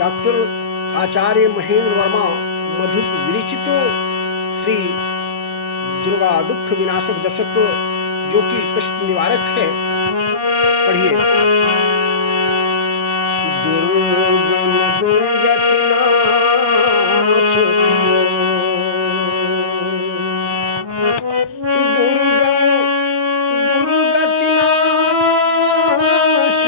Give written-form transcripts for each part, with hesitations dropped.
Doctor आचार्य महेंद्र वर्मा मधुप विरचित श्री दुर्गा दुख विनाशक दशक जो कि कष्ट निवारक है, पढ़िए। दुर्गम दुर्गति नाश कियो, दुर्गम दुर्गति नाश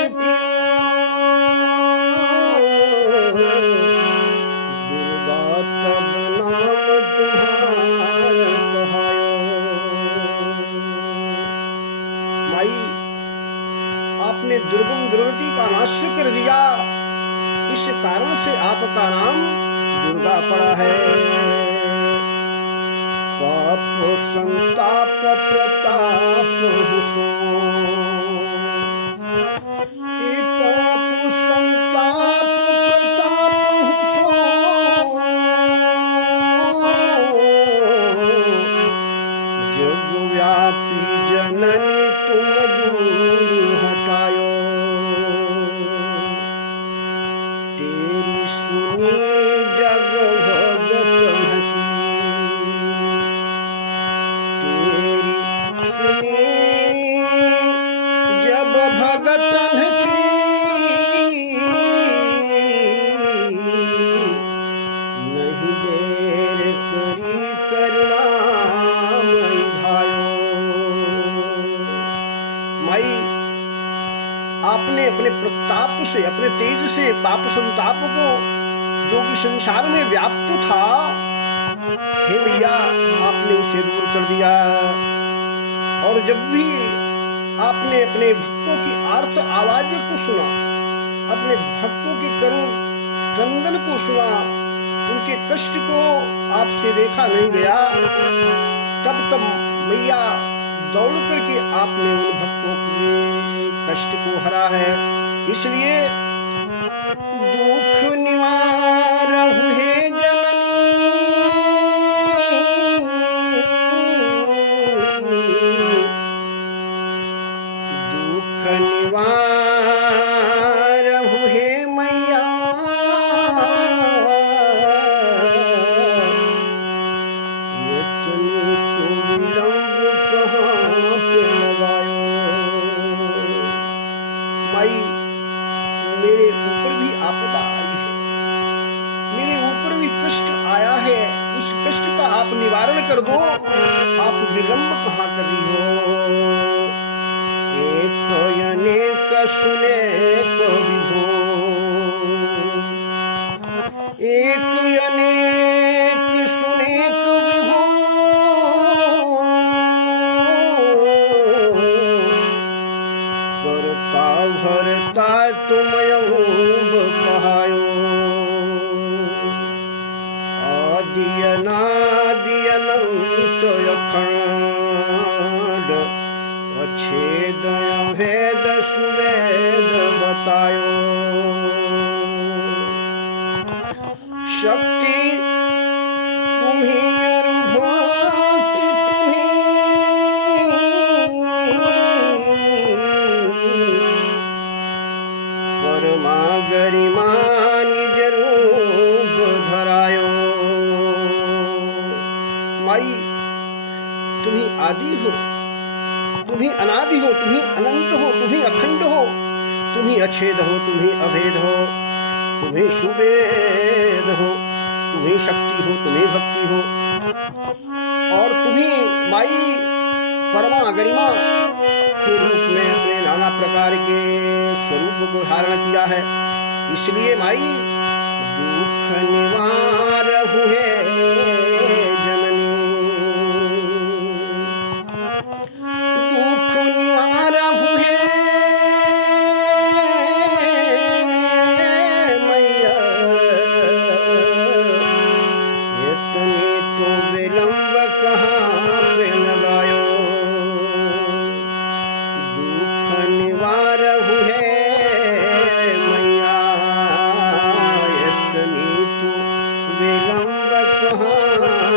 माई, आपने दुर्गम दुर्गति का नाश कर दिया, इस कारण से आपका नाम दुर्गा पड़ा है। पाप संताप प्रताप हुसो, पाप संताप प्रताप हुसो, जग व्यापी जननी तुम दूर हटायो, तेरी सुनी जग भगतन की, तेरी सुनी जब भगतन की, नहीं देर करी करुणामय धायो। माई, आपने अपने प्रताप से, अपने तेज से पाप संताप को जो कि संसार में व्याप्त था, हे भैया, आपने उसे दूर कर दिया। और जब भी आपने अपने भक्तों की आर्त आवाज को सुना, अपने भक्तों के करुण क्रंदन को सुना, उनके कष्ट को आपसे देखा नहीं गया, तब मैया दौड़ करके आपने उन भक्तों के कष्ट को हरा है। इसलिए दुख निवारहु हे जननी, दुख निवारहु हे मैया, इतनी तो विलंब कहाँ पे लगायो। माई, मेरे ऊपर भी आपदा आई है, मेरे ऊपर भी कष्ट आया है, उस कष्ट का आप निवारण कर दो। आप विलंब कहाँ कर रही हो? एक अनेक सुने विभो, एक अनेक सुने विभो, करता भरता तुम यूब कहायो, आदि अनादि अनंत अखंड, अच्छेद भेद सुवेद बतायो। शक्ति तुम्ही अनुभूति तुम्ही, परमा गरिमा निज रूप धरायो। माई, तुम्ही आदि हो, तुम्ही अनादि हो, तुम्ही अनंत हो, तुम्ही अखंड हो, तुम्ही अछेद हो, तुम्ही अभेद हो, तुम्ही सुवेद हो, तुम्ही शक्ति हो, तुम्ही भक्ति हो, और तुम्ही माई परमा गरिमा के रूप में अपने नाना प्रकार के स्वरूप को धारण किया है। इसलिए माई, दुख निवारहु हे जननी, दुख निवारहु हे मैया, इतनी तो विलंब कहाँ पे लगायो। दुख निवारहु हे मैया, इतनी तो विलंब कहाँ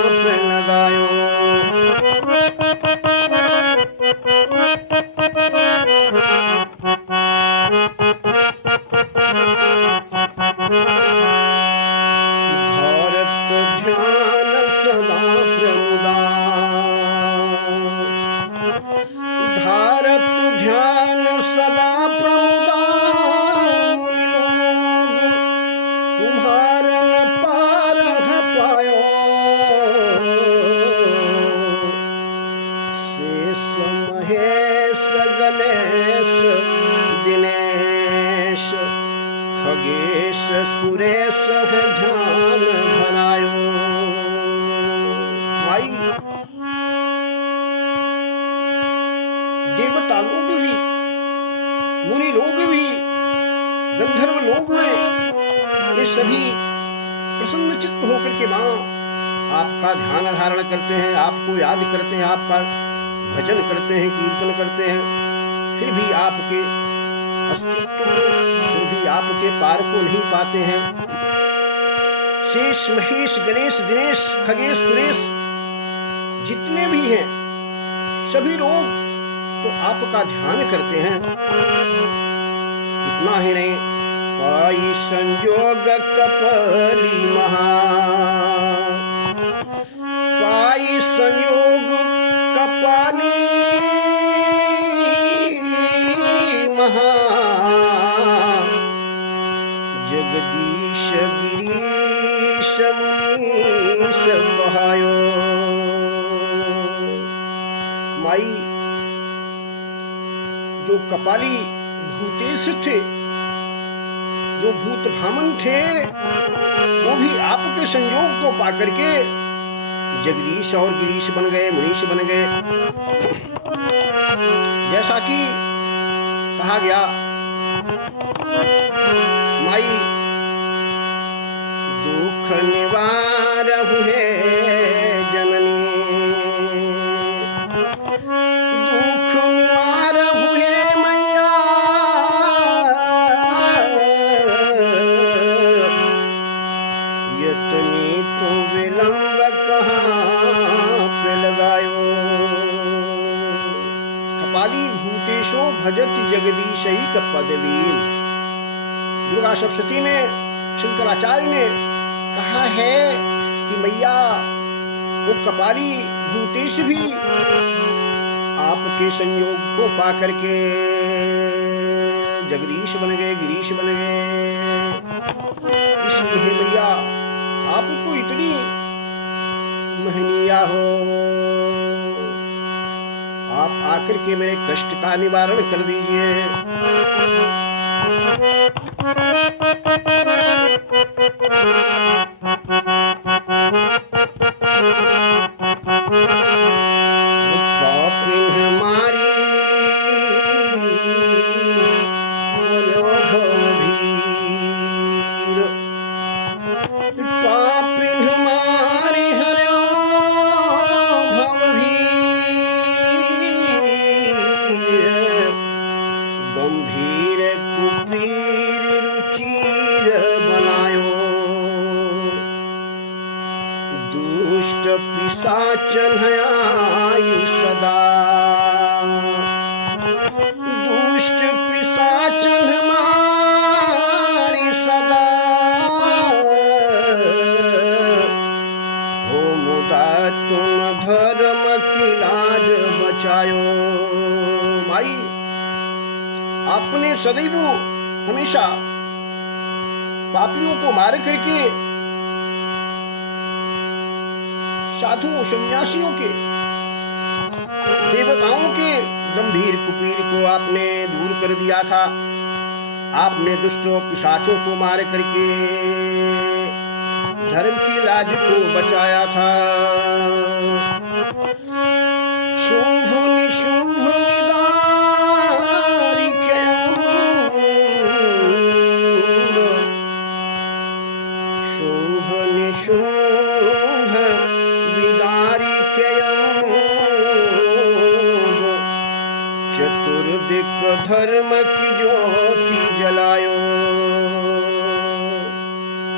सुरेश है ध्यान धरायो। माई देवता लोग भी, मुनि लोग भी, गंधर्व लोग हुए, ये सभी प्रसन्न चित्त होकर के मां आपका ध्यान धारण करते हैं, आपको याद करते हैं, आपका भजन करते हैं, कीर्तन करते हैं, फिर भी आपके अस्तित्व को, फिर भी आपके पार को नहीं पाते हैं। शेष महेश गणेश दिनेश खगेश सुरेश जितने भी हैं सभी लोग तो आपका ध्यान करते हैं। इतना ही नहीं, पाई संयोग कपाली महा, पाई संयोग कपाली महा, जगदीश गिरीश मुनीश कहायो। माई जो कपाली भूतेश थे, जो भूत भामन थे, वो भी आपके संयोग को पाकर के जगदीश और गिरीश बन गए, मुनीश बन गए। जैसा कि कहा गया, माई दुख निवार हुए जननी, दुख निवार हुए मैया, यतनी तो विलंब कहाँ पे लगायो। कपाली भूतेशो भजति जगदीशई कपदलीन। दुर्गा सप्तशती में शंकराचार्य ने कहा है कि मैया वो कपाली भूतेश भी आपके संयोग को पाकर के जगदीश बन गए, गिरीश बन गए। इसलिए हे मैया आप तो इतनी महनीया हो, आप आकर के मेरे कष्ट का निवारण कर दीजिए। पापिन हमारी हरो भवभीर, पापिन हमारी हरो भवभीर, गंभीर कुपीर रुचिर बनायो। दुष्ट पिशाचन आई सदा, दुष्ट पिशाचन हमारी सदा, हो मुदा तुम धर्म की लाज बचायो। माई आपने सदैव हमेशा पापियों को मार करके साधुओं सन्यासियों के, देवताओं के गंभीर कुपीर को आपने दूर कर दिया था। आपने दुष्टों पिशाचों को मार करके धर्म की लाज को बचाया था। शुंभ निशुंभ शुंभ निशुंभ विदारी चतुर्दिक धर्म की ज्योति जलायो।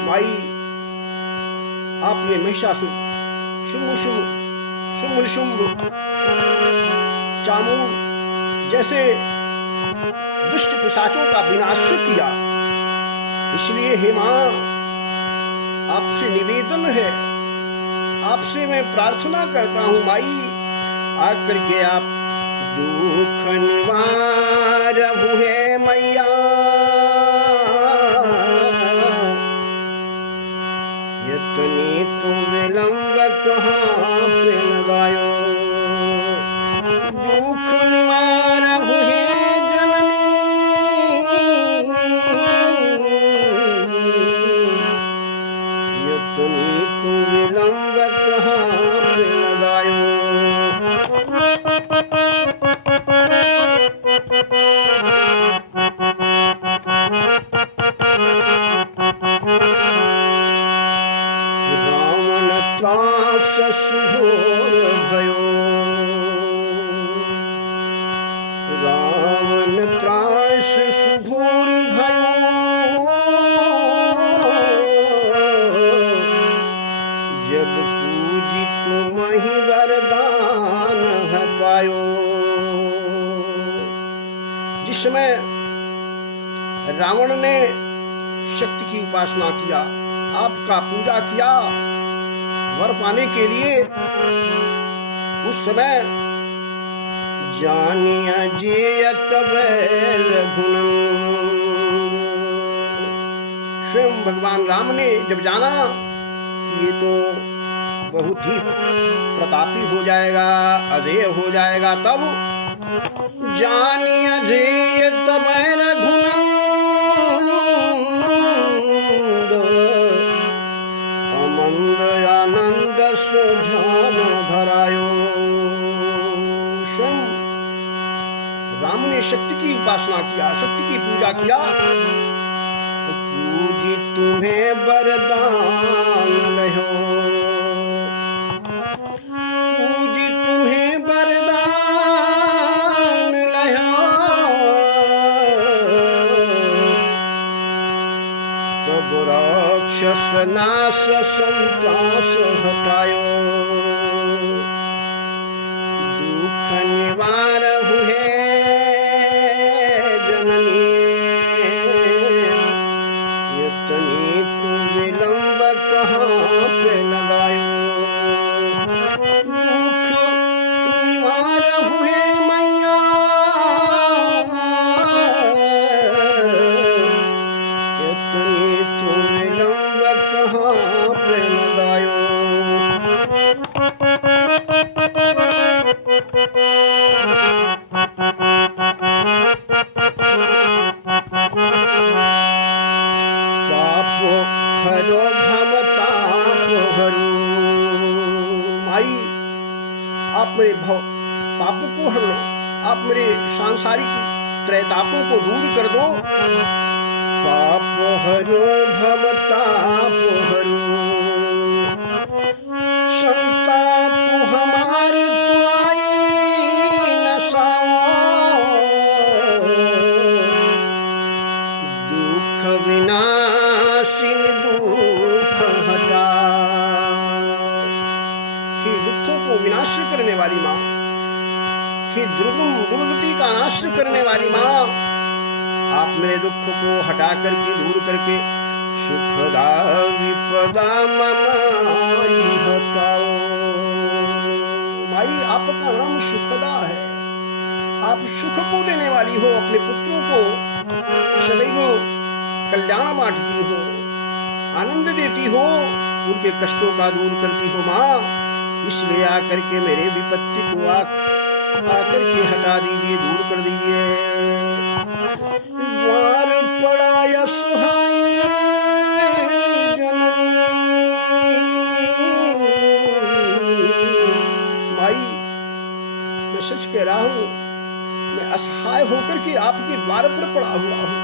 माई आपने महिषासुर, शुंभ शुंभ चामूर जैसे दुष्ट पिशाचों का विनाश किया। इसलिए हे मां आपसे निवेदन है, आपसे मैं प्रार्थना करता हूँ माई आकर के आप दुख निवार हुए मैया। यतनी तो विलंब कहाँ पे लगायो, दुख निवार हुए जननी। सुघोर भयो, रावण त्रास सुघोर भयो, जब पूजी तुम्हि वरदान है पायो। जिस समय रावण ने शक्ति की उपासना किया, आपका पूजा किया वर पाने के लिए, उस समय जानिया जेयत बैल रघुनंदन, स्वयं भगवान राम ने जब जाना कि ये तो बहुत ही प्रतापी हो जाएगा, अजेय हो जाएगा, तब जानिया जेयत बैल रघुनंदन, अमंद आनंद सो ध्यान धरायो। स्वयं राम ने शक्ति की उपासना किया, शक्ति की पूजा किया, पूजी तुम्हें वरदान लहो, पूजी तुम्हें वरदान लहो, तब राक्षस नाश संतास हटायो, दुख निवार हुए जननी, यतनी तू विलंब कहाँ पे लगायो, दुख निवार हुए मैया, यतनी तू विलंब कहाँ पे लगायो। पाप हरो भव ताप हरो, माई आप मेरे पाप को हर लो, आप मेरे सांसारिक त्रैतापों को दूर कर दो। पाप हरो भव ताप हरो, संताप हमार तू आई नसाओ, दुख विनाशिन दुख हटा। हे दुखों को विनाश करने वाली माँ, हे दुर्गति का नाश करने वाली माँ, आप मेरे दुख को हटा करके दूर करके सुखदा विपदा ममाई हटाओ। माई आपका नाम सुखदा है, आप सुख को देने वाली हो, अपने पुत्रों को सदैव कल्याण बांटती हो, आनंद देती हो, उनके कष्टों का दूर करती हो माँ। इसलिए आकर के मेरे विपत्ति को आकर के हटा दीजिए, दूर कर दीजिए। द्वार पड़ा असहाय जननी, माई मैं सच कह रहा हूँ, मैं असहाय होकर के आपके द्वार पर पड़ा हुआ हूँ।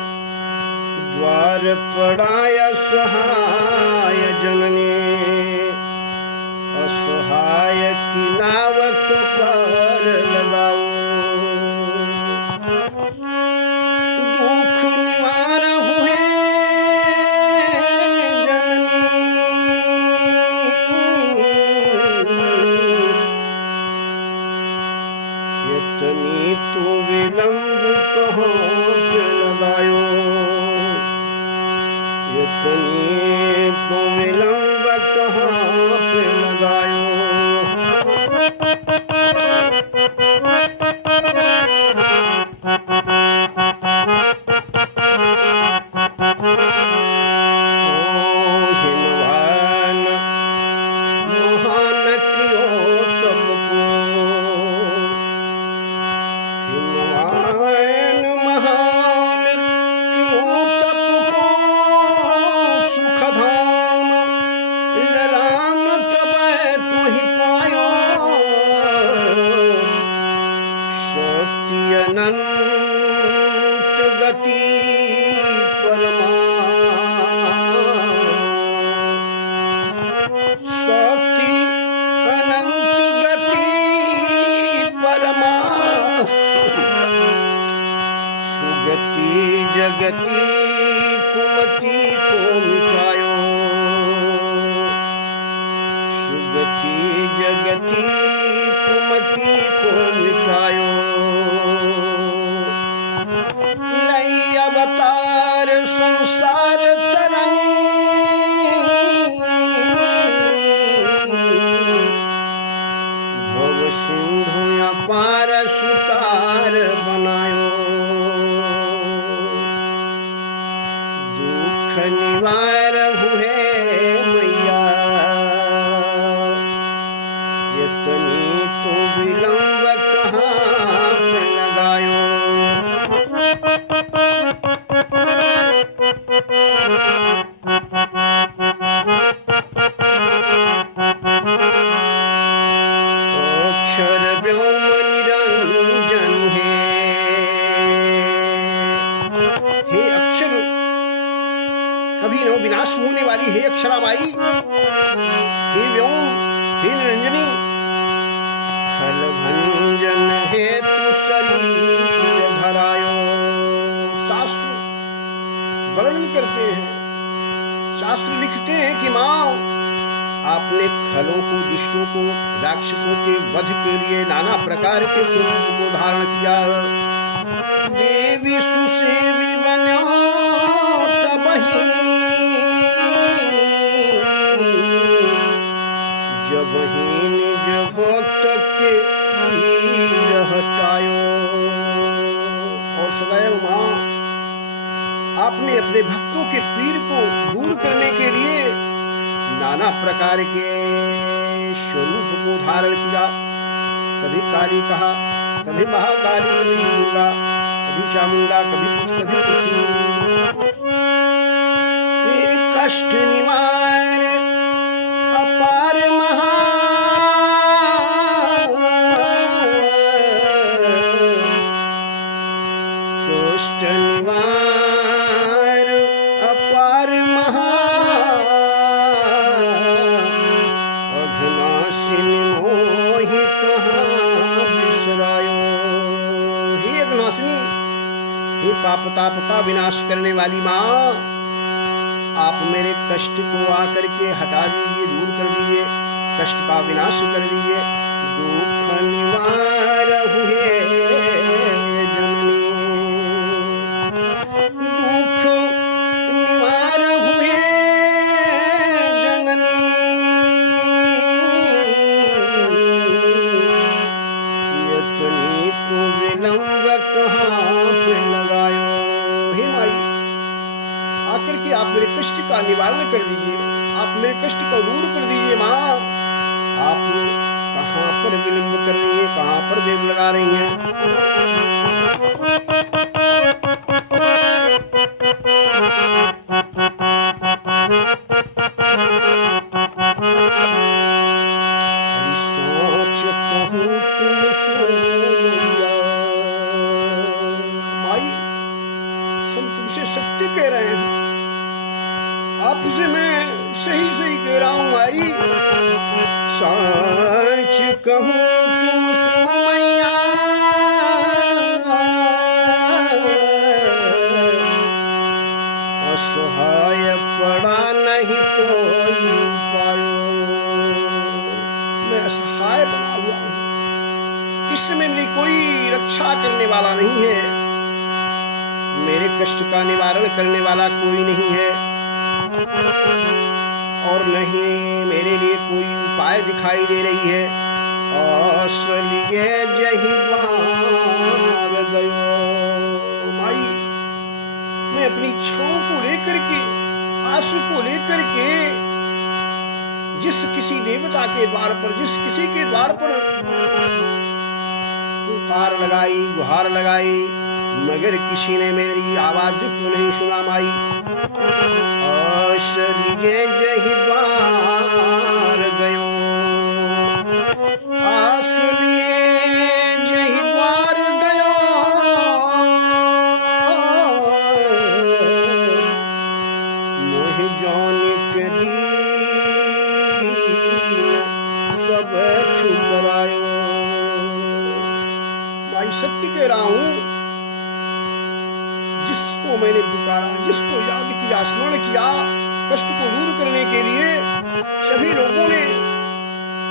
द्वार पड़ा असहाय जननी, असहाय की नाव को पार लगाओ, दुख निवार हुए जननी, इतनी तो विलंब कहाँ पे लगायो, इतनी तो विलंब कहाँ पे लगायो। निवारहु है मैया, यतनी तो विलंब कहाँ पे लगायो। अक्षर व्योम निरंजन है, हे अक्षर कभी न विनाश होने वाली हे अक्षराबाई, हे व्योम, हे निरंजनी, खल भंजन है तू शरीर धरायो। शास्त्र वर्णन करते हैं, शास्त्र लिखते हैं कि मां आपने खलों को, दुष्टों को, राक्षसों के वध के लिए नाना प्रकार के स्वरूप को धारण किया। देवी सुसेवी बनो तबहि, जबहि निज भक्त के पीर हटायो। और सदैव मां आपने अपने भक्तों के पीर को दूर करने के लिए नाना प्रकार के स्वरूप को धारण किया। कभी काली कहा, कभी महाकाली, कभी दुर्गा, कभी चामुंडा, कभी कुछ। ये कष्ट निवार अपार महा, कष्ट निवार अपार महा, हे पाप ताप का विनाश करने वाली मां, आप मेरे कष्ट को आकर के हटा दीजिए, दूर कर दीजिए, कष्ट का विनाश कर दीजिए। दुख निवार हुए जननी, दुख निवार हुए जननी, यतनी को विलंब कहाँ पे लगायो। हे माई, आकर के आप मेरे कष्ट का निवारण कर दीजिए, आप मेरे कष्ट को दूर कर दीजिए। माँ, आप कहाँ पर विलंब कर रही हैं, कहाँ पर देर लगा रही हैं। सोच कहूँ तुम सोया, माई हम तुमसे सत्य कह रहे हैं, आपसे मैं सही सही कह रहा हूँ माई। सच कहूँ तुम सोमैया, असहाय पड़ा नहीं कोई उपाय। मैं असहाय बना हुआ हूँ, इस समय मेरी कोई रक्षा करने वाला नहीं है, मेरे कष्ट का निवारण करने वाला कोई नहीं है, और नहीं मेरे लिए कोई उपाय दिखाई दे रही है। असलिए जही द्वार गयो। माई, मैं अपनी इच्छाओं को लेकर के, आंसू को लेकर के जिस किसी देवता के द्वार पर, जिस किसी के द्वार पर पुकार लगाई, गुहार लगाई, मगर किसी ने मेरी आवाज को नहीं सुना। माई, असलिए जही द्वार गयो, असलिए जही द्वार गयो, मोहि जौनिक दीन सब ठुकरायो। माई, सत्य कह रहा हूं, जिसको मैंने पुकारा, जिसको याद किया, स्मरण किया, कष्ट को दूर करने के लिए, सभी लोगों ने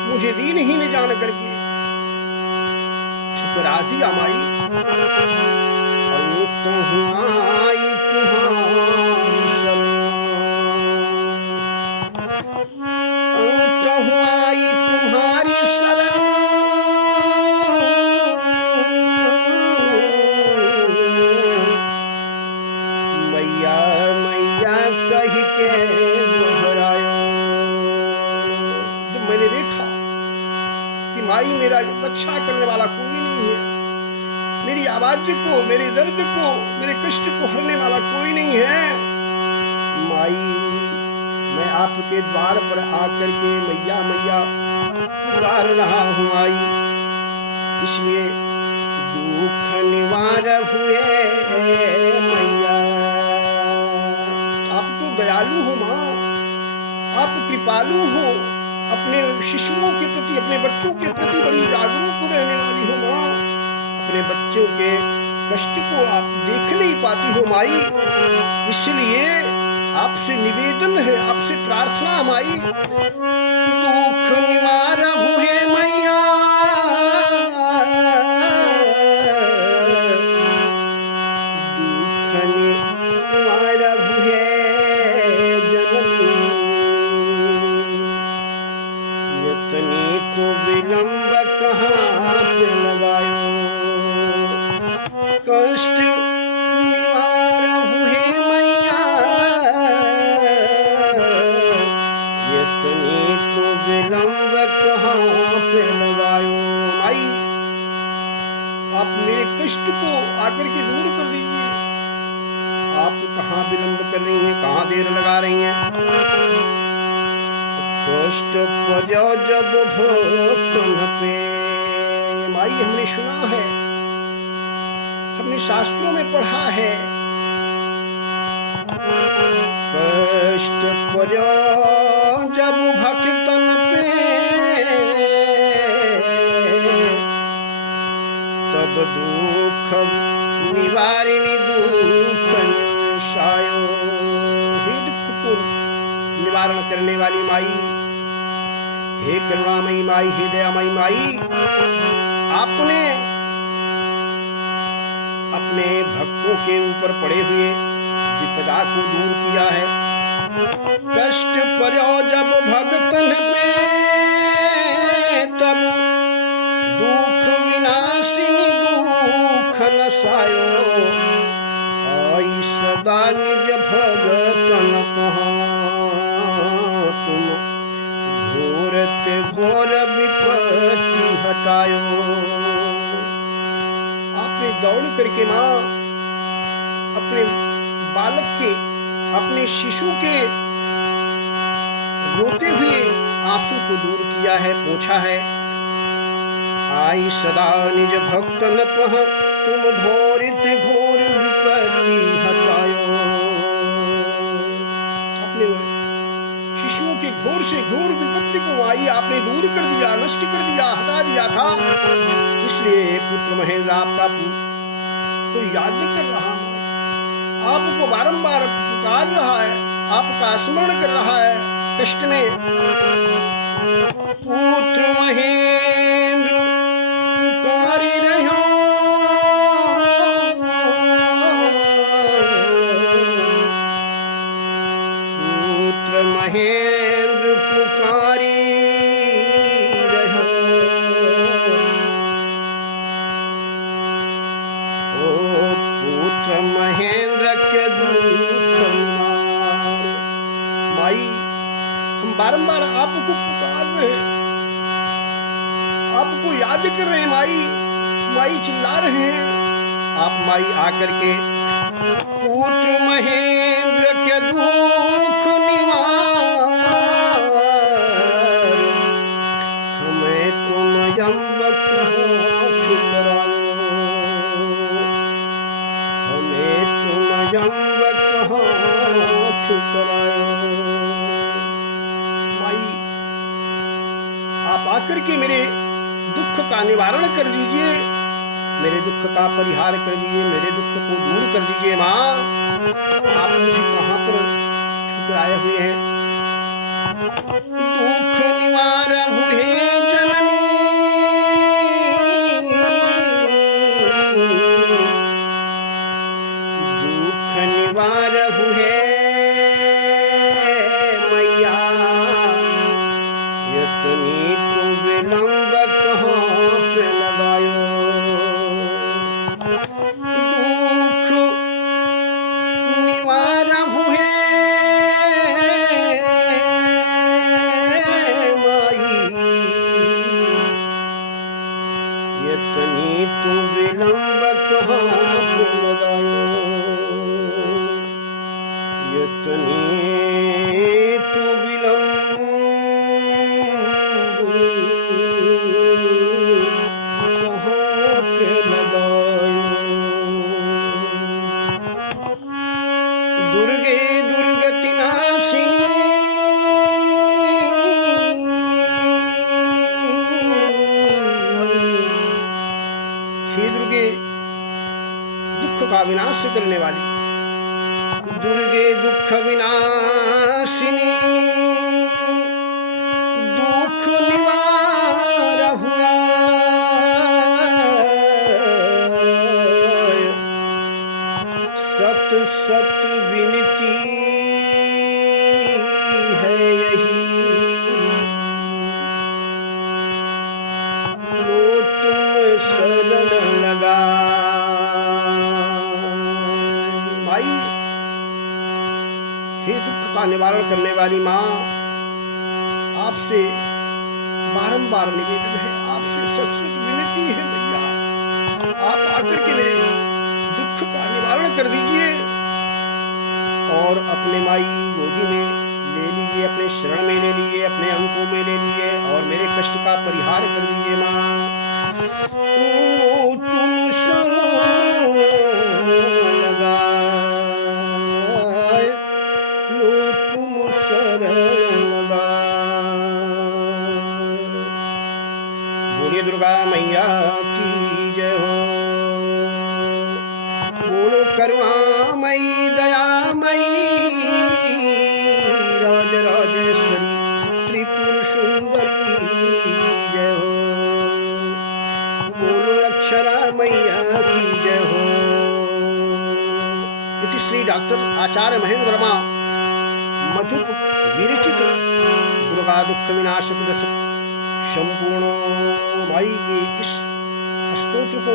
मुझे दीनहीन जान करके ठुकरा दिया। माई, अंत हुआई तुम्हारी शरण, अंत हुआई तुम्हारी शरण, मैया मैया कह माई मेरा रक्षा करने वाला कोई नहीं है, मेरी आवाज को, मेरे दर्द को, मेरे कष्ट को हरने वाला कोई नहीं है। माई मैं आपके द्वार पर आकर के मैया मैया पुकार रहा हूँ माई, इसलिए दुख निवार हुए मैया। आप तो दयालु हो माँ, आप कृपालु हो, अपने शिशुओं के प्रति, अपने बच्चों के प्रति बड़ी जागरूक रहने वाली हो माँ। अपने बच्चों के कष्ट को आप देख नहीं पाती हो माई, इसलिए आपसे निवेदन है, आपसे प्रार्थना माई, दुख निवार हुए मैया, दुख निवार हुए जननी, यतनी तो विलंब कहाँ पे लगायो, कष्ट निवार हुए मैया, यतनी तो विलंब कहाँ पे लगायो। माई आप मेरे कष्ट को आकर के दूर कर दीजिए, आप कहाँ विलंब कर रही हैं, कहाँ देर लगा रही हैं। कष्ट पड़ो जब भक्तन पे, माई हमने सुना है, हमने शास्त्रों में पढ़ा है, कष्ट पड़ो जब भक्तन पे, तब दुख निवारिणी दुख निशायो। हे दुख को निवारण करने वाली माई, हे करुणामयी माई, हे दयामयी माई, आपने अपने भक्तों के ऊपर पड़े हुए विपदा को दूर किया है। कष्ट पड़ो जब भक्तन पे, तब दुख विनाशिनी दुख नसायो। आई सदा निज भगतन पहा, तुम घोरते घोर विपत्ति हटायो। आपने दौड़ करके माँ अपने बालक के, अपने शिशु के रोते हुए आंसू को दूर किया है, पोंछा है। आई सदा निज भक्तन पह, तुम घोरित घोर विपत्ति हटायो। अपने शिशुओं के घोर से घोर विपत्ति को आई आपने दूर कर दिया, नष्ट कर दिया, हटा दिया था। इसलिए पुत्र महेंद्र आपका को याद कर रहा है, आपको बारंबार पुकार रहा है, आपका स्मरण कर रहा है कष्ट में। पुत्र महेंद्र पुकारे रहो, पुत्र महेंद्र पुकारी रहो। ओ पुत्र महेंद्र के दुख निवार। माई हम बारंबार आपको पुकार रहे हैं, आपको याद कर रहे हैं माई, माई चिल्ला रहे हैं। आप माई आकर के पुत्र महेंद्र के दुख निवार, हमें तुम यम्ब कहाँ ठुकरायो, हमें तुम यम्ब कहाँ ठुकरायो। माई आप आकर के मेरे दुख का निवारण कर दीजिए, मेरे दुख का परिहार कर दीजिए, मेरे दुख को दूर कर दीजिए। माँ आप मुझे कहाँ पर ठुकराए हुए हैं। दुख निवार हुए जननी, दुख निवार हुए मैया, यतनी को विलंब कहाँ पे लगायो। दुख निवार हुए माई, विनाश करने वाली दुर्गे दुख विनाशिनी दुख निवार हुआ सत सत विनती है यही लो तुम शरण लगा। भाई हे दुख का निवारण करने वाली माँ, आपसे बारंबार निवेदन है, आपसे सत्सत विनती है भैया, आप आकर के मेरे दुख का निवारण कर दीजिए और अपने माई गोदी में ले लीजिए, अपने शरण में ले लीजिए, अपने अंकों में ले लीजिए और मेरे कष्ट का परिहार कर दीजिए माँ। तुम शरण लगा लो तुम शरण लगा। बोलिए दुर्गा मैया की जय हो। बोलो करुणामयी दयामयी राज राजेश्वरी त्रिपुर सुंदरी जय हो। बोलो अक्षरा मैया की जय हो। इति श्री डॉक्टर आचार्य महेंद्र वर्मा मधुप विरचित दुर्गा दुख विनाशक दशक संपूर्ण। भाई ये इस स्तोत्र को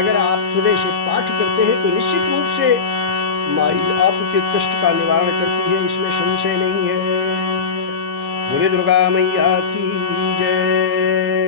अगर आप हृदय से पाठ करते हैं तो निश्चित रूप से माई आपके कष्ट का निवारण करती है, इसमें संशय नहीं है। बोले दुर्गा मैया की जय।